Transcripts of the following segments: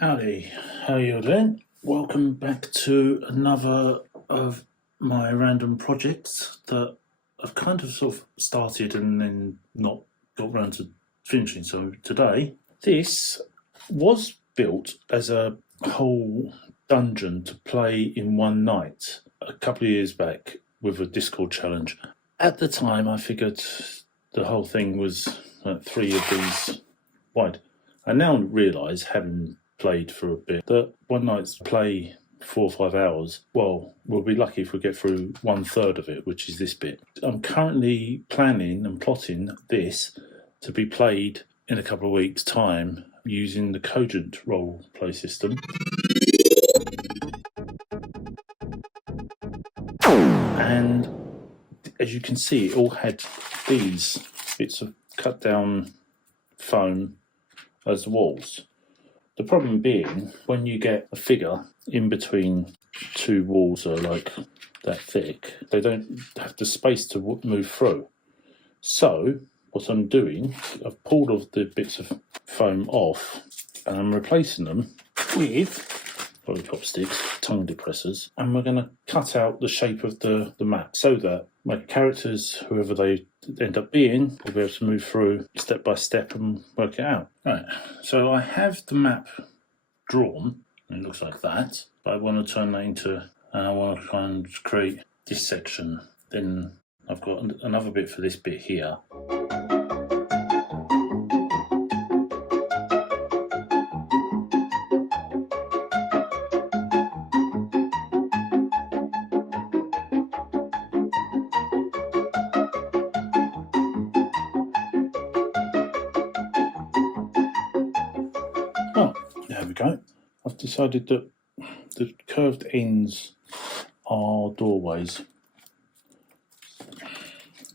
Howdy, how are you doing? Welcome back to another of my random projects that I've kind of sort of started and then not got around to finishing. So today, this was built as a whole dungeon to play in one night a couple of years back with a Discord challenge. At the time, I figured the whole thing was like 3 of these wide. I now realise, having played for a bit, that one night's play 4 or 5 hours, well, we'll be lucky if we get through 1/3 of it, which is this bit. I'm currently planning and plotting this to be played in a couple of weeks' time using the Cogent role play system. And as you can see, it all had these bits of cut down foam as the walls. The problem being, when you get a figure in between two walls that are like that thick, they don't have the space to move through. So what I'm doing, I've pulled off the bits of foam off and I'm replacing them with lollipop sticks, tongue depressors, and we're going to cut out the shape of the map so that my characters, whoever they end up being, will be able to move through step by step and work it out. Right, so I have the map drawn, and it looks like that, but I want to turn that into, and I want to try and create this section. Then I've got another bit for this bit here. Oh, there we go. I've decided that the curved ends are doorways.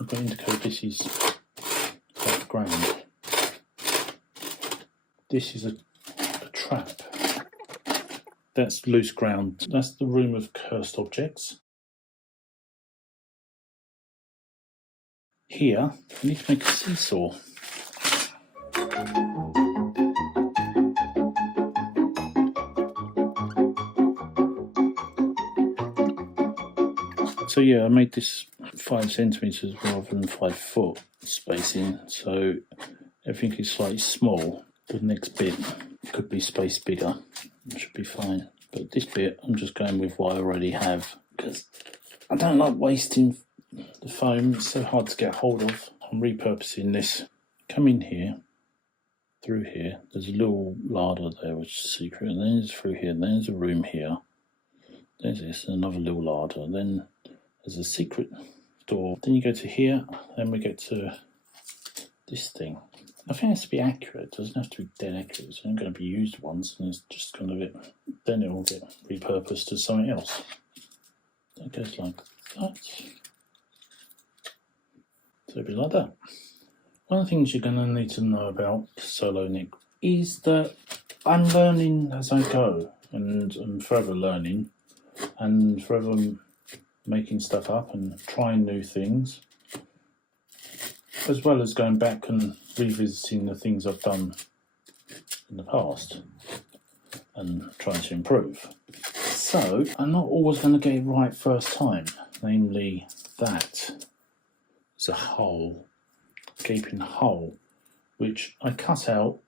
I've got to indicate this is flat ground. This is a trap. That's loose ground. That's the room of cursed objects. Here, I need to make a seesaw. So yeah, I made this 5 centimetres rather than 5 foot spacing, so everything is slightly small. The next bit could be spaced bigger, it should be fine. But this bit, I'm just going with what I already have, because I don't like wasting the foam, it's so hard to get hold of. I'm repurposing this. Come in here, through here, there's a little larder there which is secret, and then it's through here, and then there's a room here. There's this, another little larder, then there's a secret door. Then you go to here, then we get to this thing. I think it has to be accurate. It doesn't have to be dead accurate. It's only going to be used once, and it's just going to get, then it will get repurposed as something else. That goes like that. So it'll be like that. One of the things you're going to need to know about SoloNic is that I'm learning as I go, and I'm forever learning, and forever making stuff up and trying new things, as well as going back and revisiting the things I've done in the past and trying to improve. So I'm not always going to get it right first time, namely that it's a hole, gaping hole, which I cut out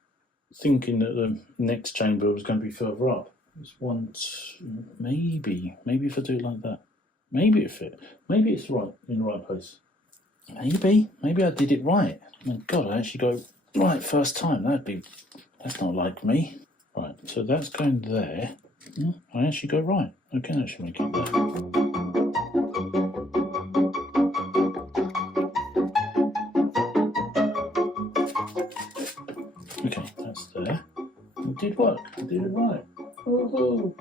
thinking that the next chamber was going to be further up. There's one, two, maybe if I do it like that. Maybe it fit. Maybe it's right in the right place. Maybe I did it right. Oh God, I actually got it right first time. That's not like me. Right, so that's going there. I actually go right. I can actually make it there. Okay, that's there. It did work. I did it right. Woohoo!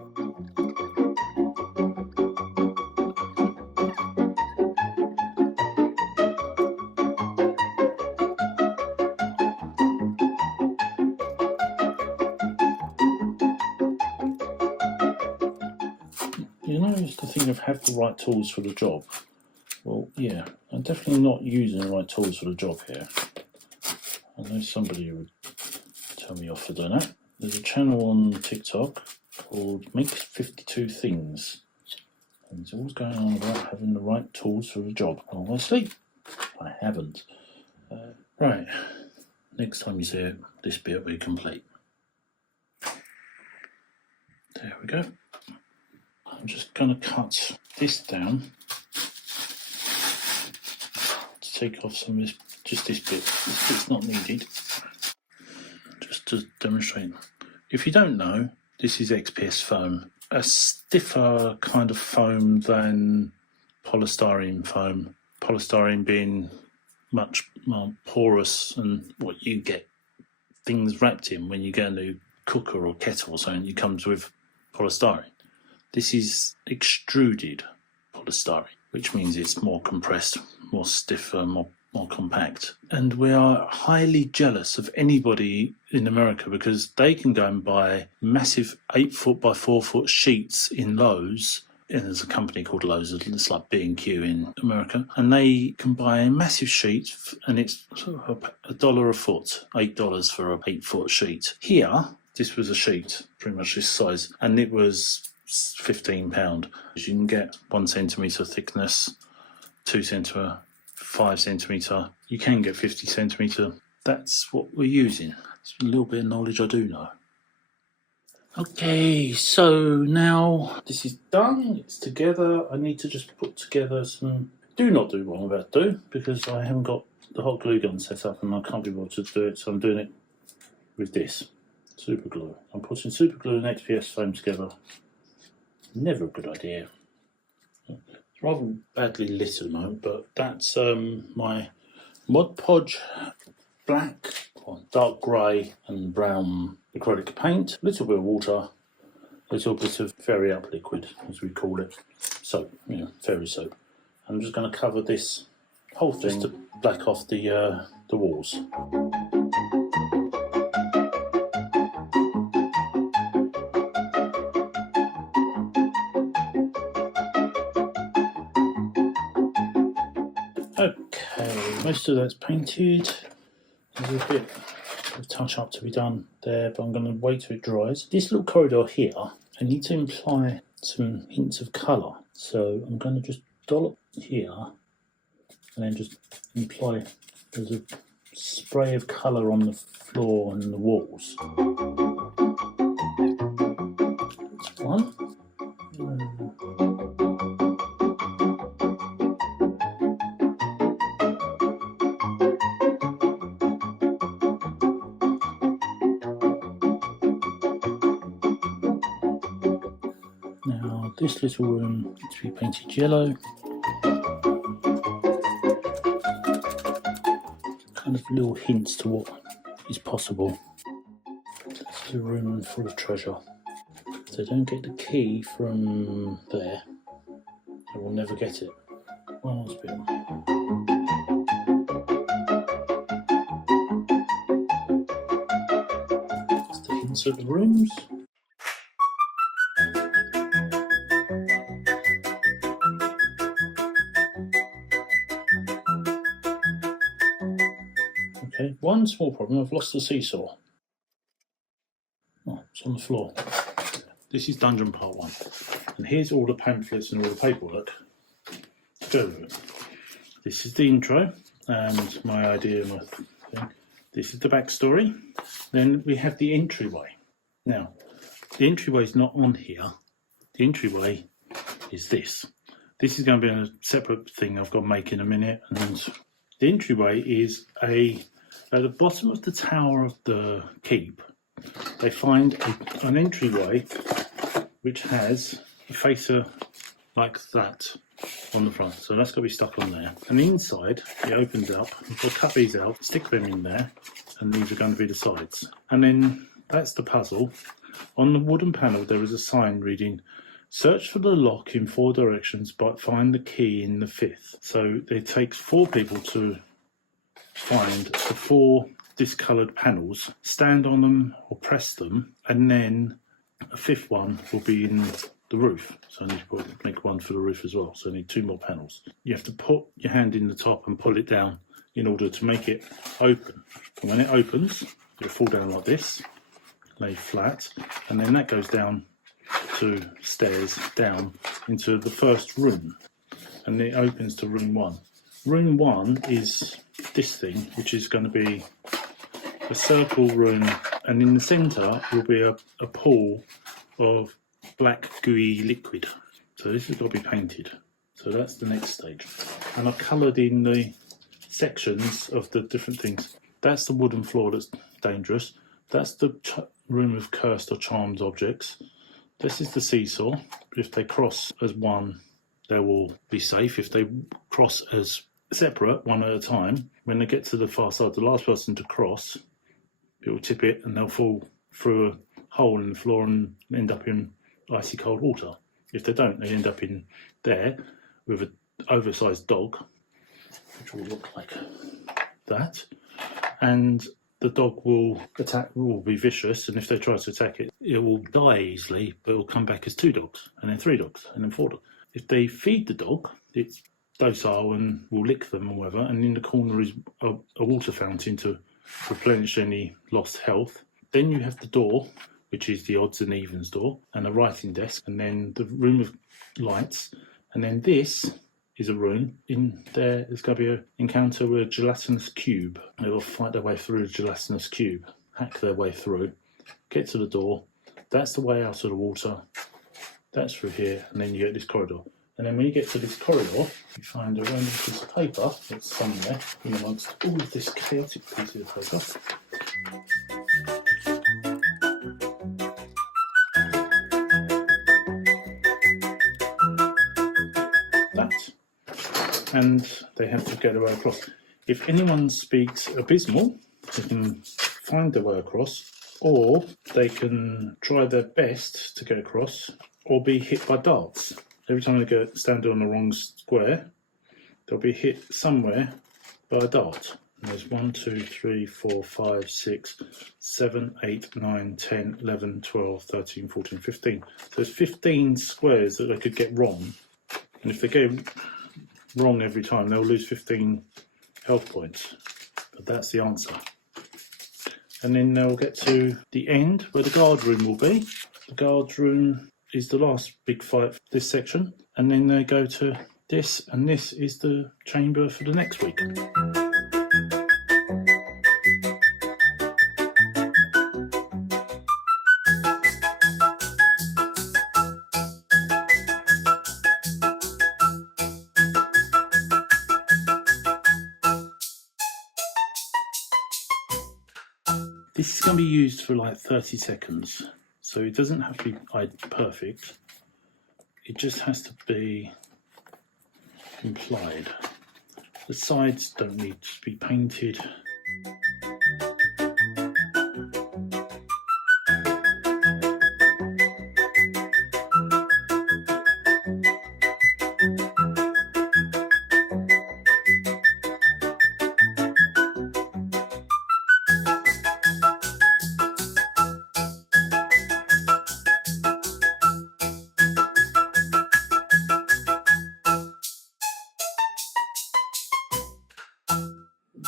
You know, it's the thing of have the right tools for the job. Well, yeah, I'm definitely not using the right tools for the job here. I know somebody would tell me off for doing that. There's a channel on TikTok called Make 52 Things. And it's always going on about having the right tools for the job. Obviously, I haven't. Right, next time you see it, this bit will be complete. There we go. I'm just going to cut this down to take off some of this, just this bit. This bit's not needed. Just to demonstrate. If you don't know, this is XPS foam. A stiffer kind of foam than polystyrene foam. Polystyrene being much more porous, and what you get things wrapped in when you get a new cooker or kettle or something, it comes with polystyrene. This is extruded polystyrene, which means it's more compressed, more stiffer, more compact. And we are highly jealous of anybody in America because they can go and buy massive 8 foot by 4 foot sheets in Lowe's. And there's a company called Lowe's, it's like B&Q in America, and they can buy a massive sheet, and it's sort of $1 a foot, $8 for an 8 foot sheet. Here, this was a sheet, pretty much this size, and it was £15. You can get 1 centimetre thickness, 2 centimetre, 5 centimetre. You can get 50 centimetre. That's what we're using. It's a little bit of knowledge I do know. Okay, so now this is done, it's together. I need to just put together some... Do not do what I'm about to do, because I haven't got the hot glue gun set up and I can't be bothered to do it, so I'm doing it with this, super glue. I'm putting super glue and XPS foam together. Never a good idea. It's rather badly lit at the moment, but that's my Mod Podge black, or dark grey and brown acrylic paint, a little bit of water, a little bit of fairy up liquid, as we call it, soap, fairy soap. I'm just going to cover this whole thing just to black off the walls. Okay, most of that's painted. There's a bit of touch up to be done there, but I'm going to wait till it dries. This little corridor here, I need to imply some hints of colour. So I'm going to just dollop here and then just imply there's a spray of colour on the floor and the walls. That's one. Now this little room needs to be painted yellow. Kind of little hints to what is possible. This is a room full of treasure. If they don't get the key from there, they will never get it. Well, that's a bit. That's the hints of the rooms. Okay, one small problem, I've lost the seesaw. Oh, it's on the floor. This is Dungeon Part 1. And here's all the pamphlets and all the paperwork to go with it. This is the intro and my idea, my thing. This is the backstory. Then we have the entryway. Now, the entryway is not on here. The entryway is this. This is going to be a separate thing I've got to make in a minute. And the entryway is at the bottom of the tower of the keep, they find an entryway which has a facer like that on the front. So that's got to be stuck on there. And inside, it opens up. I've got to cut these out, stick them in there, and these are going to be the sides. And then that's the puzzle. On the wooden panel, there is a sign reading, "Search for the lock in 4 directions, but find the key in the 5th." So it takes 4 people to find the 4 discoloured panels, stand on them or press them, and then a 5th one will be in the roof. So I need to make one for the roof as well. So I need 2 more panels. You have to put your hand in the top and pull it down in order to make it open. And when it opens, it'll fall down like this. lay flat, and then that goes down to stairs down into the first room, and it opens to room 1. Room 1 is this thing, which is going to be a circle room, and in the centre will be a pool of black gooey liquid. So this has got to be painted. So that's the next stage. And I've coloured in the sections of the different things. That's the wooden floor that's dangerous. That's the room of cursed or charmed objects. This is the seesaw. If they cross as one, they will be safe. If they cross as separate, one at a time, when they get to the far side, the last person to cross, it will tip it and they'll fall through a hole in the floor and end up in icy cold water. If they don't, they end up in there with an oversized dog, which will look like that. And the dog will be vicious, and if they try to attack it, it will die easily, but it will come back as 2 dogs, and then 3 dogs, and then 4 dogs. If they feed the dog, it's docile and will lick them or whatever, and in the corner is a water fountain to replenish any lost health. Then you have the door, which is the odds and evens door, and a writing desk, and then the room of lights, and then this is a room. In there, there's going to be an encounter with a gelatinous cube. They will fight their way through the gelatinous cube, hack their way through, get to the door. That's the way out of the water. That's through here, and then you get this corridor. And then when you get to this corridor, you find a random piece of paper that's somewhere in amongst all of this chaotic pieces of paper. And they have to get their way across. If anyone speaks abysmal, they can find their way across, or they can try their best to get across, or be hit by darts. Every time they stand on the wrong square, they'll be hit somewhere by a dart. And there's 1, 2, 3, 4, 5, 6, 7, 8, 9, 10, 11, 12, 13, 14, 15. So there's 15 squares that they could get wrong. And if they get wrong every time, they'll lose 15 health points, but that's the answer. And then they'll get to the end where the guard room will be. The guard room is the last big fight for this section, and then they go to this, and this is the chamber for the next week. This is going to be used for like 30 seconds, so it doesn't have to be perfect. It just has to be implied. The sides don't need to be painted.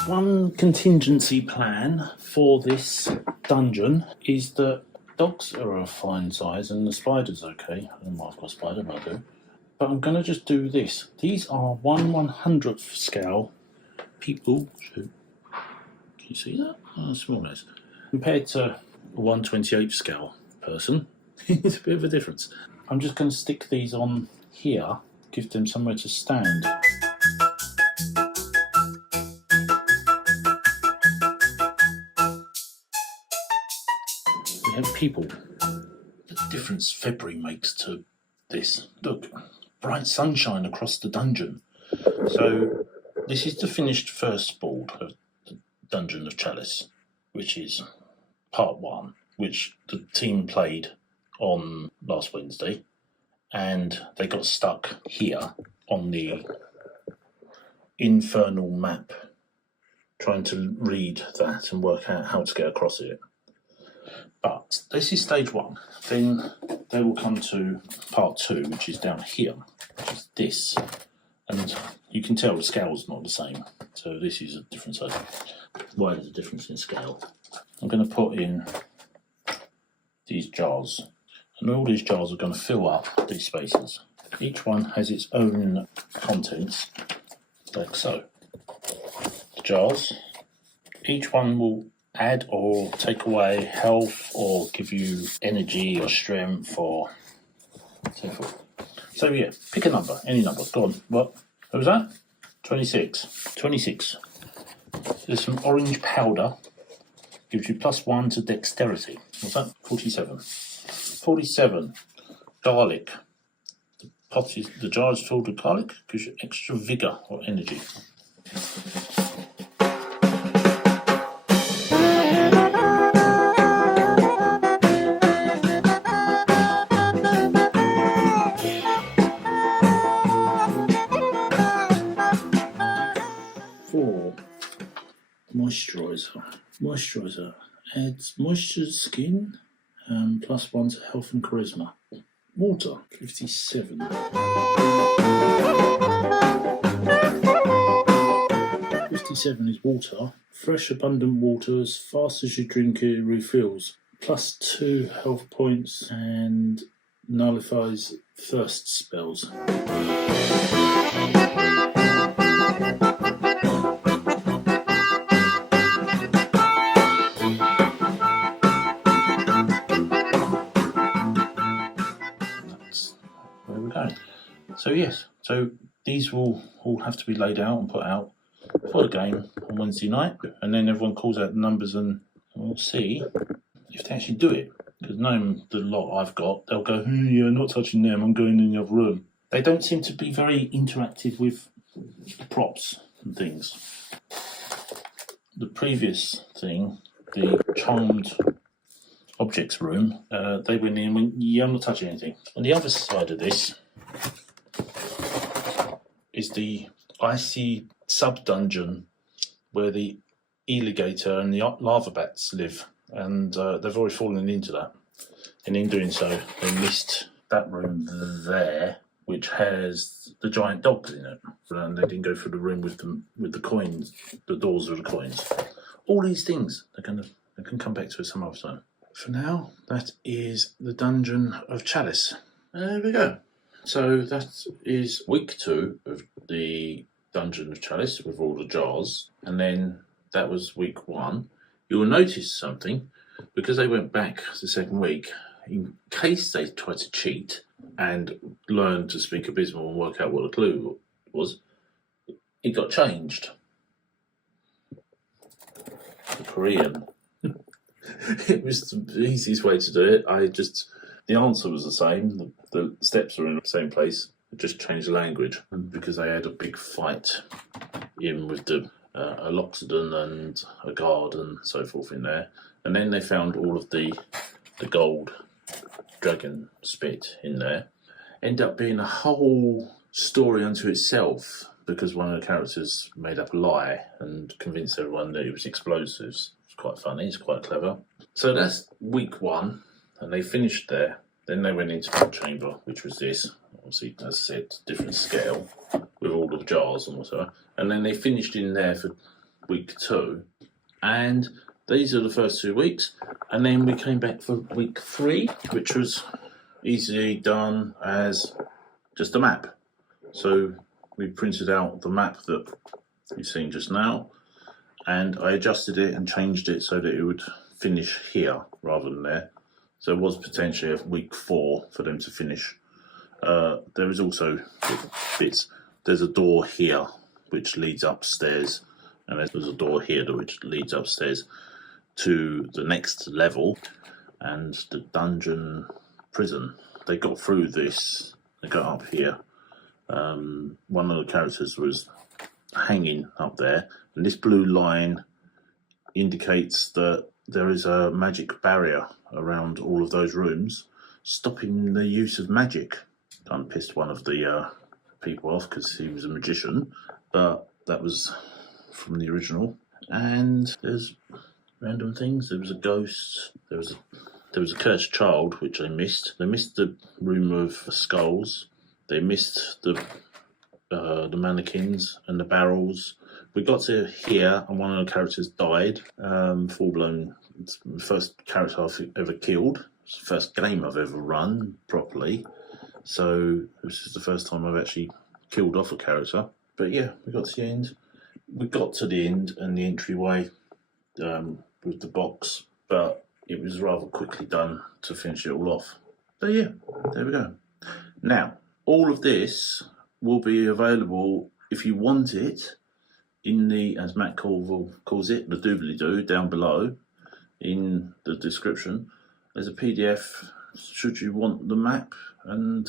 One contingency plan for this dungeon is that dogs are a fine size and the spider's okay. I don't know why I've got a spider, but I do. But I'm going to just do this. These are 1/100th scale people. Can you see that? Oh, small as. Compared to a 1/28th scale person, it's a bit of a difference. I'm just going to stick these on here, give them somewhere to stand. We have people. The difference February makes to this. Look, bright sunshine across the dungeon. So this is the finished first board of the Dungeon of Chalice, which is part 1, which the team played on last Wednesday, and they got stuck here on the infernal map trying to read that and work out how to get across it. But this is stage 1. Then they will come to part 2, which is down here, which is this. And you can tell the scale's not the same. So this is a different size. Why there's a difference in scale? I'm going to put in these jars. And all these jars are going to fill up these spaces. Each one has its own contents, like so. The jars, each one will add or take away health or give you energy or strength or so forth. So yeah, pick a number, any number. Go on. What was that? 26. 26. There's some orange powder. Gives you +1 to dexterity. What's that? 47. 47. Garlic. The jar is filled with garlic. Gives you extra vigour or energy. Moisturiser adds moisture to skin, +1 to health and charisma. Water, 57. 57 is water. Fresh, abundant water. As fast as you drink it, it refills. +2 health points and nullifies thirst spells. Where we're going. So yes, so these will all have to be laid out and put out for the game on Wednesday night, and then everyone calls out the numbers and we'll see if they actually do it. Because knowing the lot I've got, they'll go, yeah, not touching them, I'm going in the other room. They don't seem to be very interactive with the props and things. The previous thing, the charmed objects room, they went in and went, yeah, I'm not touching anything. On the other side of this is the icy sub-dungeon where the alligator and the lava bats live, and they've already fallen into that. And in doing so, they missed that room there, which has the giant dogs in it, and they didn't go through the room with the coins, the doors of the coins. All these things, they can come back to us some other time. For now, that is the Dungeon of Chalice. There we go. So that is week 2 of the Dungeon of Chalice with all the jars, and then that was week 1. You will notice something, because they went back the second week, in case they tried to cheat and learn to speak abysmal and work out what the clue was, it got changed. The Korean. It was the easiest way to do it. The answer was the same. The steps were in the same place. It just changed the language because they had a big fight in with a Loxodon and a guard and so forth in there. And then they found all of the gold dragon spit in there. Ended up being a whole story unto itself because one of the characters made up a lie and convinced everyone that it was explosives. It's quite funny, it's quite clever. So that's week 1, and they finished there. Then they went into the chamber, which was this. Obviously, as I said, different scale with all the jars and whatever. And then they finished in there for week 2. And these are the first 2 weeks. And then we came back for week 3, which was easily done as just a map. So we printed out the map that you've seen just now, and I adjusted it and changed it so that it would finish here rather than there. So it was potentially a week 4 for them to finish. There is also bits. There's a door here which leads upstairs, and there's a door here which leads upstairs to the next level, and the dungeon prison. They got through this. They got up here. One of the characters was hanging up there, and this blue line indicates that there is a magic barrier around all of those rooms, stopping the use of magic. Kind of pissed one of the people off because he was a magician, but that was from the original. And there's random things. There was a ghost. There was a cursed child, which they missed. They missed the room of skulls. They missed the mannequins and the barrels. We got to here, and one of the characters died. Full blown, it's the first character I've ever killed It's the first game I've ever run properly, so this is the first time I've actually killed off a character. But yeah, we got to the end. We got to the end and the entryway with the box, but it was rather quickly done to finish it all off. But yeah, there we go. Now, all of this will be available if you want it in the, as Matt calls it, the doobly-doo down below in the description. There's a PDF should you want the map and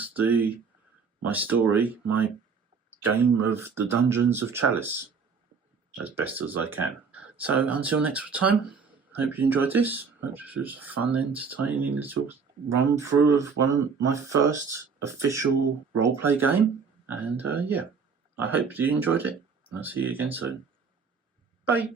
my story, my game of the Dungeons of Chalice, as best as I can. So until next time, hope you enjoyed this. Hope this was a fun, entertaining little run through of one of my first official roleplay game. And yeah, I hope you enjoyed it. I'll see you again soon. Bye.